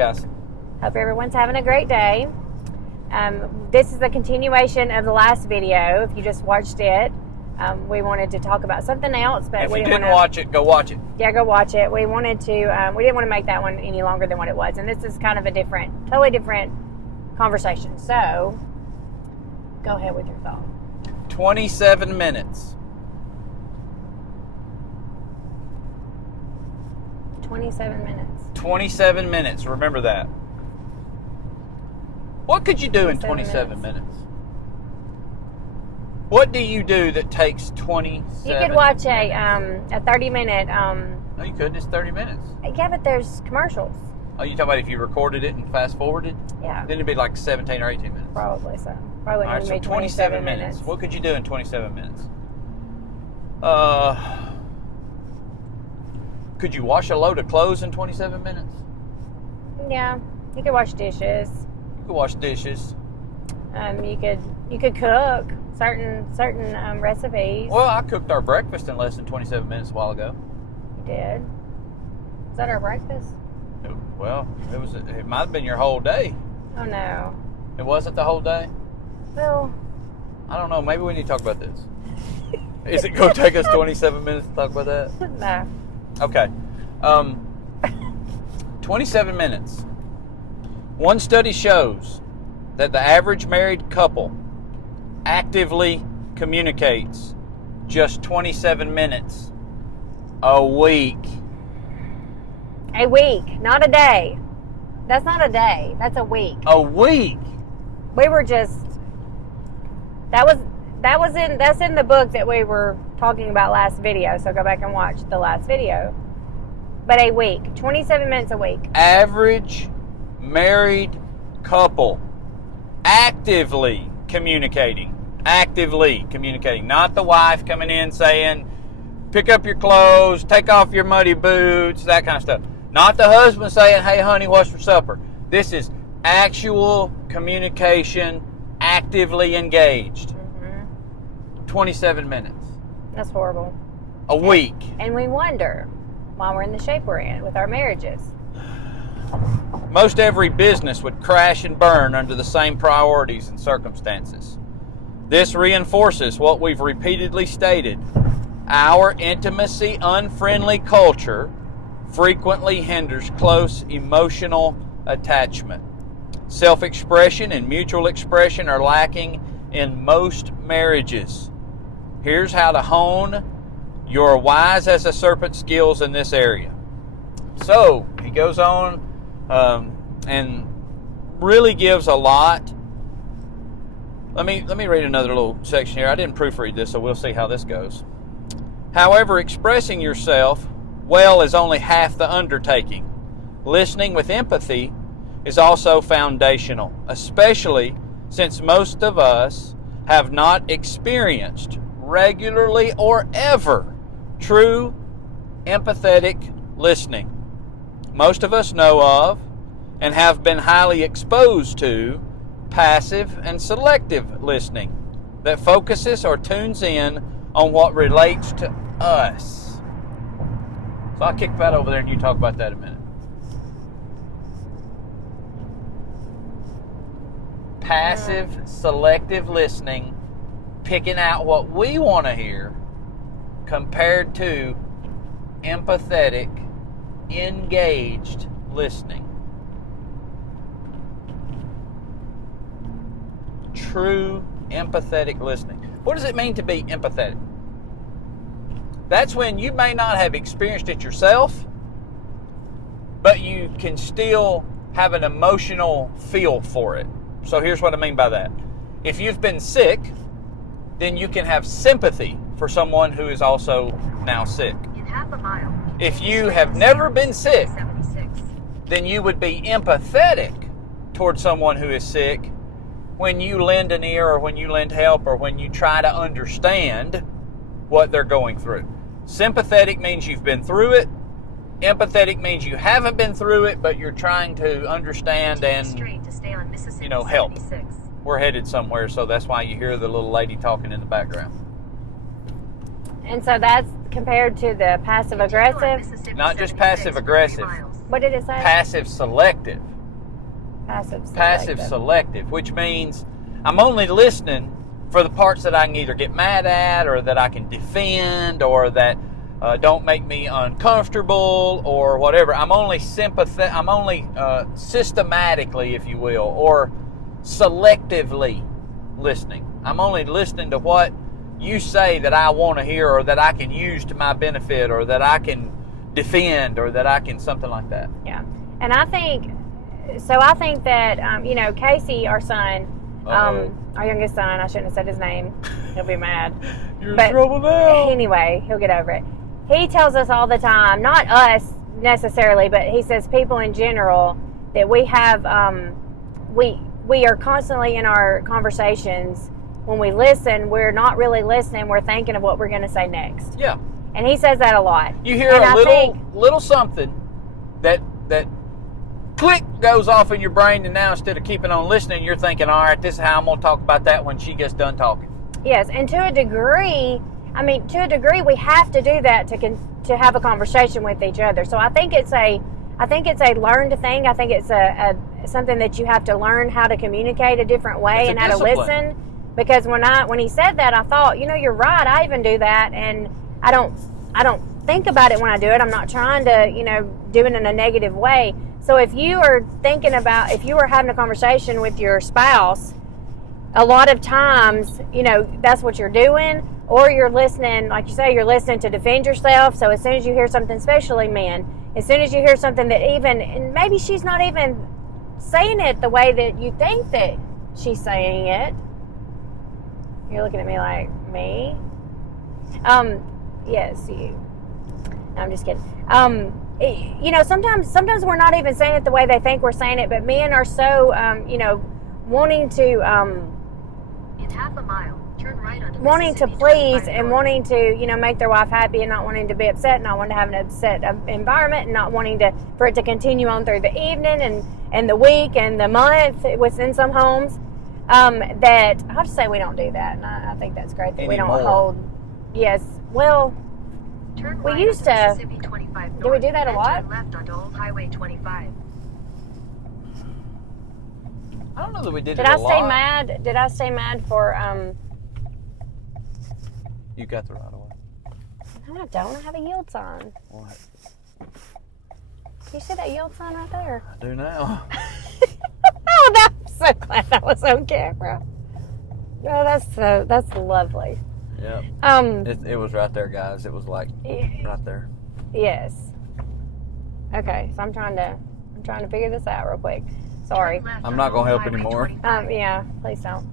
guys. Hope everyone's having a great day. This is the continuation of the last video. If you just watched it, we wanted to talk about something else, but if you didn't watch it, go watch it. Yeah, go watch it. We wanted to. We didn't want to make that one any longer than what it was, and this is kind of a totally different conversation. So, go ahead with your thought. 27 minutes. 27 minutes. 27 minutes. Remember that. What could you do in 27 minutes? What do you do that takes 27? You could watch a 30-minute. No, you couldn't. It's 30 minutes. Yeah, but there's commercials. Oh, you talking about if you recorded it and fast forwarded? Yeah. Then it'd be like 17 or 18 minutes. Probably so. Probably All right, so 27 minutes. What could you do in 27 minutes? Could you wash a load of clothes in 27 minutes? Yeah, you could wash dishes. You could wash dishes. You could cook certain recipes. Well, I cooked our breakfast in less than 27 minutes a while ago. You did? Is that our breakfast? Well, it might have been your whole day. Oh no. It wasn't the whole day? Well, I don't know. Maybe we need to talk about this. Is it going to take us 27 minutes to talk about that? No. Okay. 27 minutes. One study shows that the average married couple actively communicates just 27 minutes a week. A week, not a day. That's not a day. That's a week. A week? We were just... That's in the book that we were talking about last video, so go back and watch the last video. But a week, 27 minutes a week. Average married couple actively communicating. Not the wife coming in saying, pick up your clothes, take off your muddy boots, that kind of stuff. Not the husband saying, hey honey, what's for supper? This is actual communication, actively engaged. 27 minutes. That's horrible. A week. And we wonder why we're in the shape we're in with our marriages. Most every business would crash and burn under the same priorities and circumstances. This reinforces what we've repeatedly stated. Our intimacy-unfriendly culture frequently hinders close emotional attachment. Self-expression and mutual expression are lacking in most marriages. Here's how to hone your wise as a serpent skills in this area. So, he goes on and really gives a lot. Let me read another little section here. I didn't proofread this, so we'll see how this goes. However, expressing yourself well is only half the undertaking. Listening with empathy is also foundational, especially since most of us have not experienced regularly or ever true empathetic listening. Most of us know of and have been highly exposed to passive and selective listening that focuses or tunes in on what relates to us. So I'll kick that over there and you talk about that in a minute. Passive, selective listening, picking out what we want to hear, compared to empathetic, engaged listening. True empathetic listening. What does it mean to be empathetic? That's when you may not have experienced it yourself, but you can still have an emotional feel for it. So here's what I mean by that. If you've been sick, then you can have sympathy for someone who is also now sick. In half a mile. If you have never been sick, then you would be empathetic towards someone who is sick when you lend an ear or when you lend help or when you try to understand what they're going through. Sympathetic means you've been through it. Empathetic means you haven't been through it, but you're trying to understand and, help. We're headed somewhere, so that's why you hear the little lady talking in the background. And so that's compared to the passive-aggressive? Not just passive-aggressive. What did it say? Passive selective. Passive selective, which means I'm only listening for the parts that I can either get mad at, or that I can defend, or that don't make me uncomfortable, or whatever. I'm only systematically, if you will, or selectively listening. I'm only listening to what you say that I want to hear, or that I can use to my benefit, or that I can defend, or that I can something like that. Yeah, and I think that you know, Casey, our son, our youngest son, I shouldn't have said his name. He'll be mad. You're in trouble now. Anyway, he'll get over it. He tells us all the time, not us necessarily, but he says people in general, that we have we are constantly in our conversations. When we listen, we're not really listening. We're thinking of what we're going to say next. Yeah. And he says that a lot. You hear little something that click goes off in your brain, and now instead of keeping on listening, you're thinking, all right, this is how I'm going to talk about that when she gets done talking. Yes, and to a degree, we have to do that to have a conversation with each other. So I think it's a learned thing. I think it's a something that you have to learn how to communicate a different way and how to listen. Because when he said that, I thought, you know, you're right. I even do that, and I don't think about it when I do it. I'm not trying to, you know, do it in a negative way. So if you are having a conversation with your spouse, a lot of times, you know, that's what you're doing, or you're listening, like you say, you're listening to defend yourself. So as soon as you hear something, especially men, as soon as you hear something that and maybe she's not even saying it the way that you think that she's saying it. You're looking at me like, me? Yes, you. No, I'm just kidding. You know, sometimes we're not even saying it the way they think we're saying it, but men are so, you know, wanting to, in half a mile, turn right onto wanting to please and wanting to, you know, make their wife happy, and not wanting to be upset, not wanting to have an upset environment, and not wanting for it to continue on through the evening and the week and the month within some homes. That I'll just say we don't do that, and I think that's great that we don't hold. Yes, well, turn we right used to. Mississippi 25 Do we do that a north, lot? and turn left onto Old Highway 25. I don't know that we did Did it I a stay lot. mad? Did I stay mad for? You got the right of way. No, I don't. I have a yield sign. What? You see that yield sign right there? I do now. Oh, I'm so glad that was on camera. Oh, that's lovely. Yep. It was right there, guys. It was like right there. Yes. Okay, so I'm trying to figure this out real quick. Sorry. Turn left I'm on not gonna Old help Highway anymore. 25. Yeah, please don't.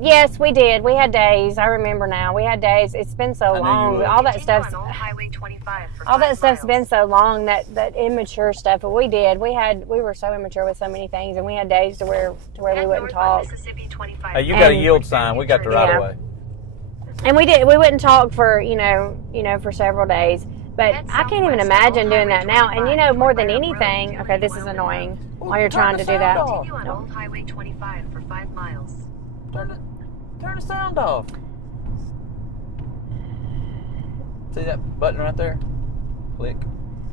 Yes, we did. We had days. I remember now. We had days. It's been so I knew you long. would. All that Continue stuff's on Old Highway 25 for all that 5 stuff's been miles. so long, that immature stuff. But we did. We were so immature with so many things, and we had days to where we Head wouldn't north talk. on Mississippi 25. Hey, you got a And- yield sign. We got the right Yeah. of way. And we wouldn't talk for for several days. But Head I can't even southwest imagine on doing Highway that now. And you know, more than 25, anything, Road okay, this is 2 annoying Well, while you're trying to turn do the sound that. off. Continue on Old Highway 25 for 5 miles. Turn the sound off. See that button right there? Click,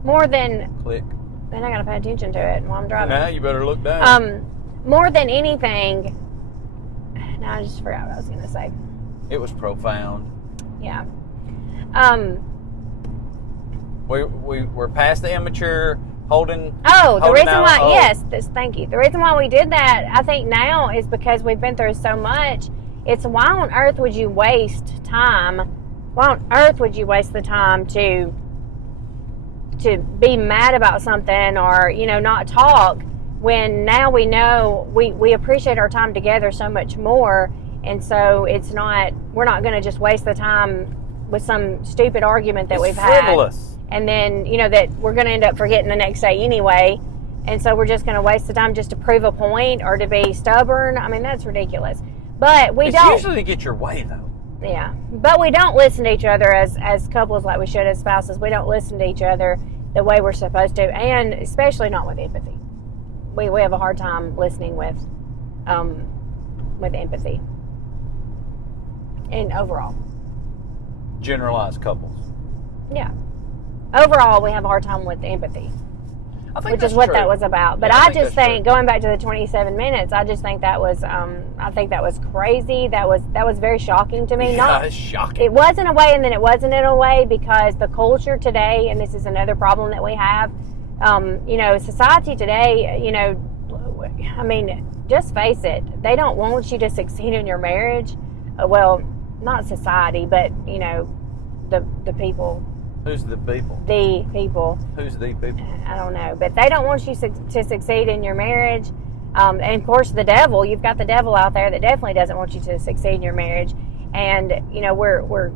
More than click. then I gotta pay attention to it while I'm driving. Now you better look down. More than anything. Now I just forgot what I was gonna say. It was profound. Yeah. We're past the immature holding. Oh, the holding reason out why, hope. yes, thank you. The reason why we did that, I think now, is because we've been through so much. It's why on earth would you waste time? Why on earth would you waste the time to be mad about something, or, you know, not talk, when now we know we appreciate our time together so much more, and so we're not going to just waste the time with some stupid argument that It's we've had. frivolous. And then, you know, that we're going to end up forgetting the next day anyway. And so we're just going to waste the time just to prove a point or to be stubborn. I mean, that's ridiculous. But It's usually to get your way, though. Yeah. But we don't listen to each other as couples like we should, as spouses. We don't listen to each other the way we're supposed to, and especially not with empathy. We have a hard time listening with empathy. And overall. Generalized couples. Yeah. overall, we have a hard time with empathy, I think which that's is what true. that was about. But Yeah, I think just that's think, going back to the 27 minutes, I just think that was, I think that was crazy. That was very shocking to me. Yeah, it's shocking. It was in a way, and then it wasn't in a way, because the culture today, and this is another problem that we have, society today, I mean, just face it, they don't want you to succeed in your marriage. Well, not society, but, the people. Who's the people? The people. Who's the people? I don't know, but they don't want you to succeed in your marriage. And of course, the devil. You've got the devil out there that definitely doesn't want you to succeed in your marriage. And we're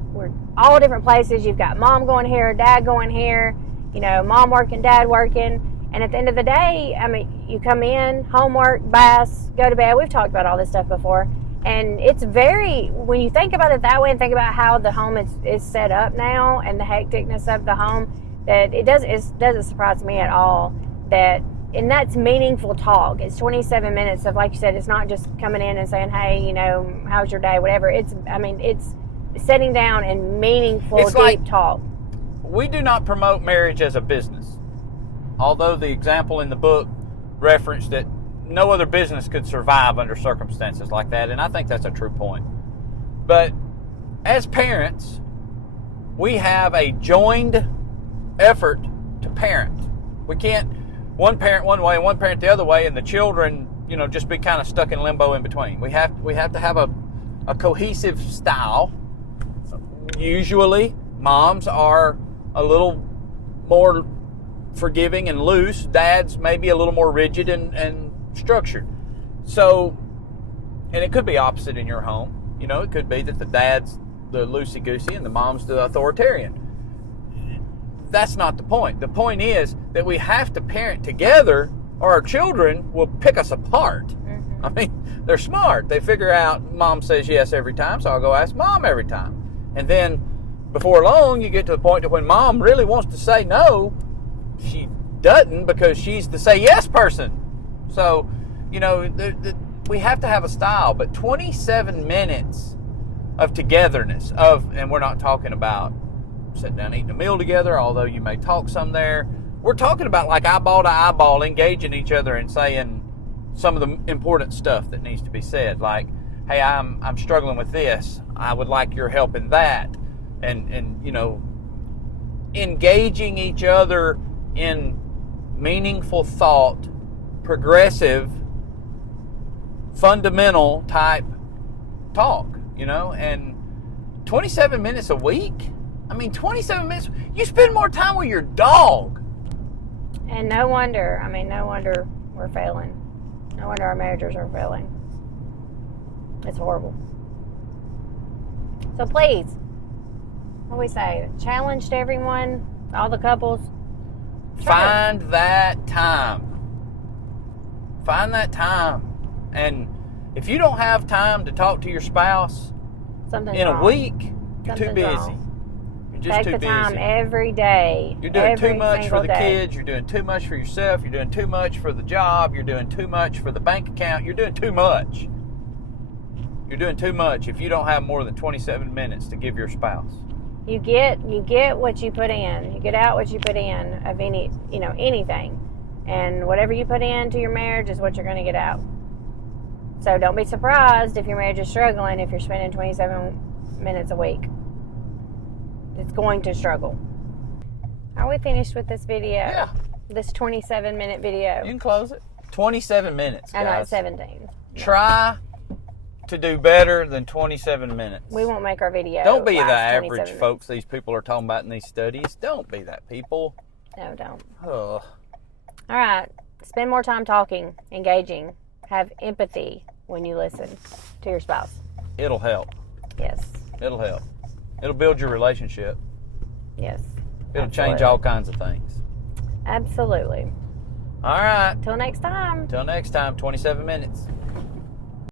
all different places. You've got mom going here, dad going here. Mom working, dad working. And at the end of the day, I mean, you come in, homework, baths, go to bed. We've talked about all this stuff before. And it's when you think about it that way and think about how the home is set up now and the hecticness of the home, that it doesn't surprise me at all and that's meaningful talk. It's 27 minutes of, like you said, it's not just coming in and saying, hey, how's your day, whatever. It's sitting down and meaningful, It's deep like- talk. We do not promote marriage as a business. Although the example in the book referenced that no other business could survive under circumstances like that, and I think that's a true point. But as parents, we have a joined effort to parent. We can't one parent one way and one parent the other way, and the children, just be kind of stuck in limbo in between. We have to have a cohesive style. Usually, moms are a little more forgiving and loose. Dads maybe a little more rigid and structured. So, and it could be opposite in your home. It could be that the dad's the loosey-goosey and the mom's the authoritarian. That's not the point. The point is that we have to parent together, or our children will pick us apart. Mm-hmm. I mean, they're smart. They figure out mom says yes every time, so I'll go ask mom every time. And then before long, you get to the point that when mom really wants to say no, she doesn't, because she's the say yes person. So, we have to have a style. But 27 minutes of togetherness, and we're not talking about sitting down eating a meal together, although you may talk some there. We're talking about like eyeball to eyeball, engaging each other and saying some of the important stuff that needs to be said. Like, hey, I'm struggling with this. I would like your help in that. And engaging each other in meaningful thought, progressive, fundamental type talk, and 27 minutes a week? I mean, 27 minutes, you spend more time with your dog. And no wonder we're failing. No wonder our marriages are failing. It's horrible. So please, what do we say? Challenge to everyone, all the couples. Find that time. Find that time. And if you don't have time to talk to your spouse Something's in wrong. a week, you're too Something's busy. wrong. You're just Take too the time busy. every day. You're doing too every much for single the day. kids. You're doing too much for yourself. You're doing too much for the job. You're doing too much for the bank account. You're doing too much. You're doing too much if you don't have more than 27 minutes to give your spouse. You get what you put in. You get out what you put in of anything. And whatever you put into your marriage is what you're going to get out. So don't be surprised if your marriage is struggling if you're spending 27 minutes a week. It's going to struggle. Are we finished with this video? Yeah. This 27-minute video. You can close it. 27 minutes, guys. I know it's 17. Try to do better than 27 minutes. We won't make our video. Don't be the last average 27 folks these people are talking about in these studies. Don't be that people. minutes. No, don't. Ugh. All right. Spend more time talking, engaging. Have empathy when you listen to your spouse. It'll help. Yes. It'll help. It'll build your relationship. Yes. It'll change Absolutely. all kinds of things. Absolutely. All right. Till next time. Till next time, 27 minutes.